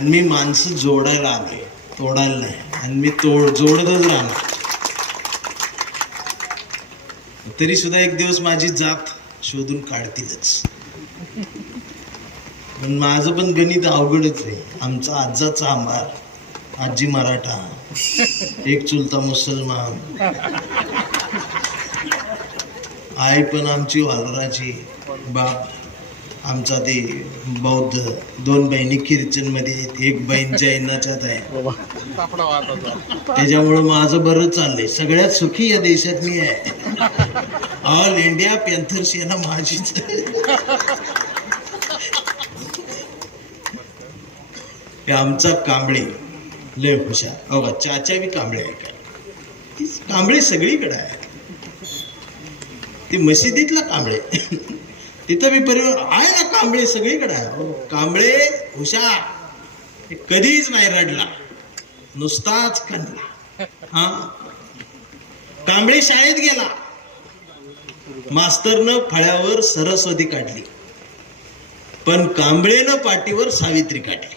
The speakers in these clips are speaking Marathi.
आणि मी माणसं जोडायला आलोय, तोडायला नाही. आणि मी जोडतच राहणार. तरी सुद्धा एक दिवस माझी जात शोधून काढतीलच. पण माझं पण गणित अवघडच आहे. आमचा आजाचा आंबार, आजी मराठा, एक चुलता मुसलमान, आई पण आमची वालराची, बाप आमचा ते बौद्ध, 2 बहिणी कीर्तन मध्ये आहेत, एक बहीण जैनाच्यात आहे. त्याच्यामुळं माझं बरं चाललंय. सगळ्यात सुखी या देशात मी आहे. ऑल इंडिया पॅन्थर सेना माझीच. आमचा कांबळे लय हुशार. अहो चाचा बी कांबळे आहे काय? कांबळे सगळीकडे आहे. ती मशिदीतला कांबळे, तिथं बी परिवार आहे ना. कांबळे सगळीकडे आहे. कांबळे हुशार, कधीच नाही रडला, नुसताच कणला. हा, कांबळे शाळेत गेला, मास्तरनं फळ्यावर सरस्वती काढली, पण कांबळेनं पाठीवर सावित्री काढली.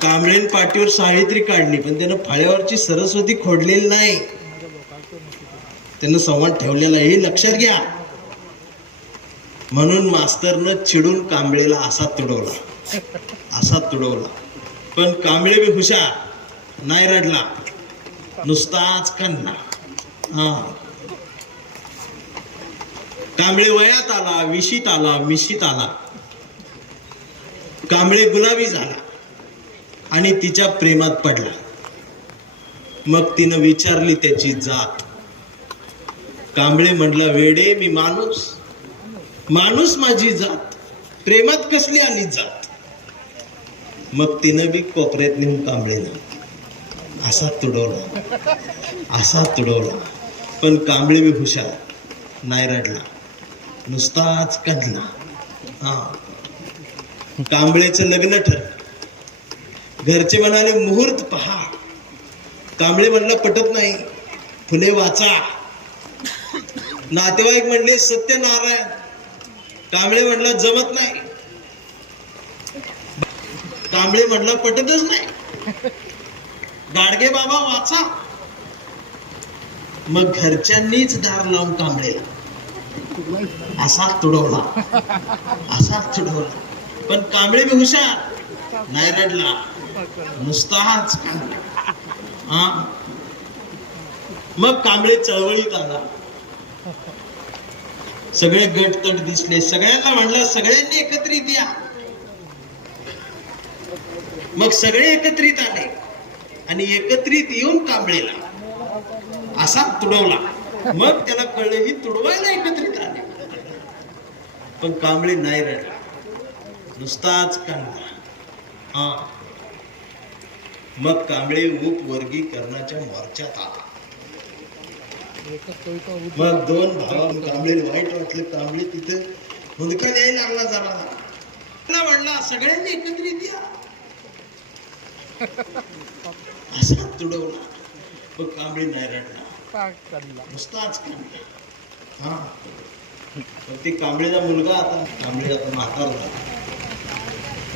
कांबळेन पाठीवर सावित्री काढली, पण त्यानं फळ्यावरची सरस्वती खोडलेली नाही. त्यानं संवाद ठेवलेला, हे लक्षात घ्या. म्हणून मास्तरनं चिडून कांबळेला असा तुडवला. पण कांबळे बी हुशार, नाही रडला, नुसताच कणला. हा, कांबळे वयात आला, विशीत आला, मिशीत आला. कांबळे गुलाबी झाला आणि तिच्या प्रेमात पडला. मग तिनं विचारली त्याची जात. कांबळे म्हणला, वेडे मी माणूस माझी जात, प्रेमात कसली आली जात. मग तिनं बी कोपऱ्यात नेऊन कांबळेला असा तुडवला. पण कांबळे बी हुशार, नाही रडला, नुसताच कणला. हा, कांबळेचं लग्न ठरलं. घरचे म्हणाले मुहूर्त पहा. कांबळे म्हणला पटत नाही, फुले वाचा. नातेवाईक म्हणले सत्यनारायण. कांबळे म्हणला जमत नाही. कांबळे म्हणला पटतच नाही, गाडगे बाबा वाचा. मग घरच्यांनीच दार लावून कांबळेला असा तुडवला. पण कांबळे बी हुशार, नाही रडला, नुसताच कांबळे. हा, मग कांबळे चळवळीत आला. सगळे गटतट दिसले. सगळ्यांना म्हणलं सगळ्यांनी एकत्रित या. मग सगळे एकत्रित आले आणि एकत्रित येऊन कांबळेला असा तुडवला. मग त्याला कळलं ही तुडवायला एकत्रित आले. पण कांबळे नाही रडला, नुसताच कांबळा. हा, मग कांबळे उपवर्गीकरणाच्या मोर्चात आला. मग 2 भावांना कांबळेला वाईट वाटलं. कांबळे तिथे हुंदका द्यायला लागला. जरा म्हणला सगळ्यांनी एकत्रित या, असा तुडवला. मग कांबळे नाही रडला, नुसताच कांबळा. हा, ते कांबळेचा मुलगा कांबळे आता म्हातार झाला.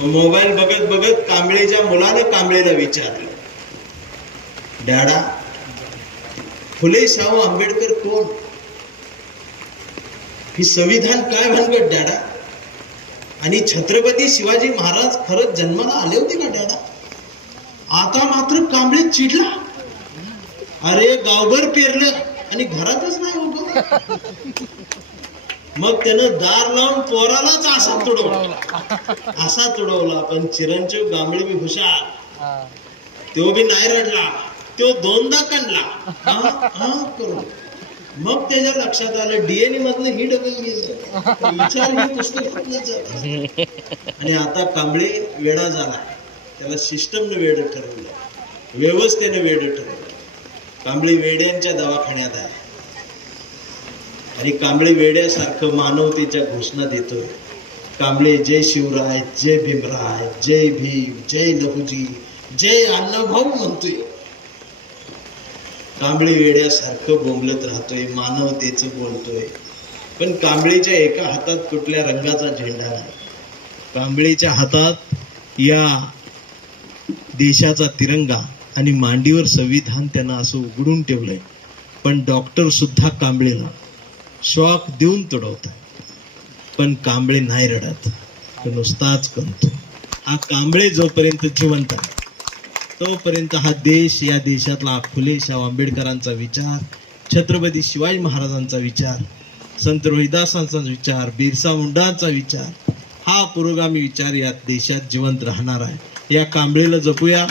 मोबाईल बघत कांबळेच्या मुलानं कांबळेला विचारलं, डॅडा, फुले शाहू आंबेडकर कोण? ही संविधान काय भानगड डॅडा? आणि छत्रपती शिवाजी महाराज खरंच जन्माला आले होते का डॅडा? आता मात्र कांबळे चिडला. अरे गावभर पेरलं आणि घरातच नाही उगवलं. मग त्यानं दार लावून पोरालाच असा तुडवला. पण चिरंजीव कांबळे बी हुशार, तो बी नाही रडला, तो 2दा कणला. मग त्याच्या लक्षात आलं डीएनए मधलं ही डबल गेलं, विचार हे पुस्तकातलं जात. आणि आता कांबळे वेडा झाला. त्याला सिस्टमनं वेड ठरवलं, व्यवस्थेनं वेड ठरवलं. कांबळे वेड्यांच्या दवाखान्यात आहे आणि कांबळे वेड्यासारखं मानवतेच्या घोषणा देतोय. कांबळे जय शिवराय, जय भीमराय, जय भीम, जय लहुजी, जय अण्णाभाऊ म्हणतोय. कांबळे वेड्यासारखं बोंबलत राहतोय, मानवतेचं बोलतोय. पण कांबळेच्या एका हातात कुठल्या रंगाचा झेंडा नाही, कांबळेच्या हातात या देशाचा तिरंगा आणि मांडीवर संविधान त्यांना असं उघडून ठेवलंय. पण डॉक्टर सुद्धा कांबळेला शॉक देऊन तडवतात. पण कांबळे नाही रडत, तो नुसताच करतो. हा कांबळे जोपर्यंत जिवंत आहे तोपर्यंत हा देश, या देशातला फुले शाहू आंबेडकरांचा विचार, छत्रपती शिवाजी महाराजांचा विचार, संत रोहिदासांचा विचार, बिरसा मुंडांचा विचार, हा पुरोगामी विचार या देशात जिवंत राहणार आहे. या कांबळेला जपूया.